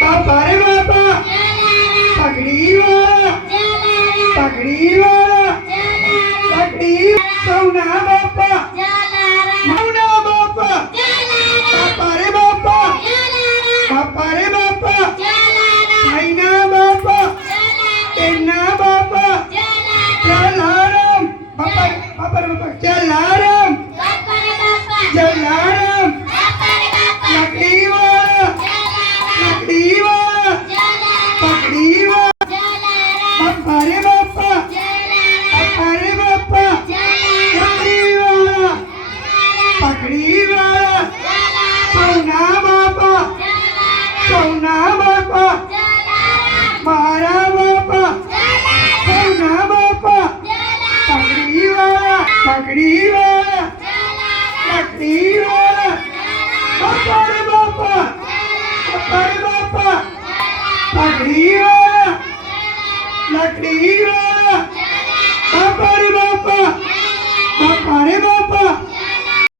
बापा रे बापा पगड़ी वाला पगड़ी वाला पगड़ी सोना बापा मौना बापा बापा रे बापा बापा रे बापा मैना बापा तेना बापा जलाराम बापा बापा रे बापा जलाराम जलाराम लकड़ी वाला लकड़ी वाला पकड़ी वाला बापा रे बापा बापा रे बापा लकड़ी वाला पकड़ी वाला सोना बापा सोना बापा मारा बापा सोना बापा पकड़ी वाला लकड़ी वाला बापा रे बापा पगड़ी वाला लकड़ी वाला